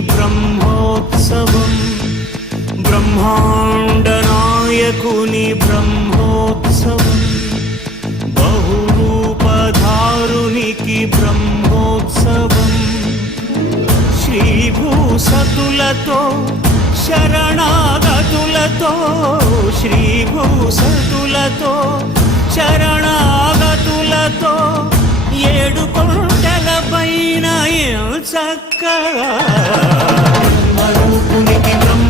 బ్రహ్మోత్సవం బ్రహ్మాండ నాయకుని బ్రహ్మోత్సవం బహురూపధారునికి బ్రహ్మోత్సవం శ్రీభూసతులతో శరణాగతులతో శ్రీభూసతులతో శరణాగతులతో 7 కొండల పైన చక్కగా బ్రహ్మరూపునికి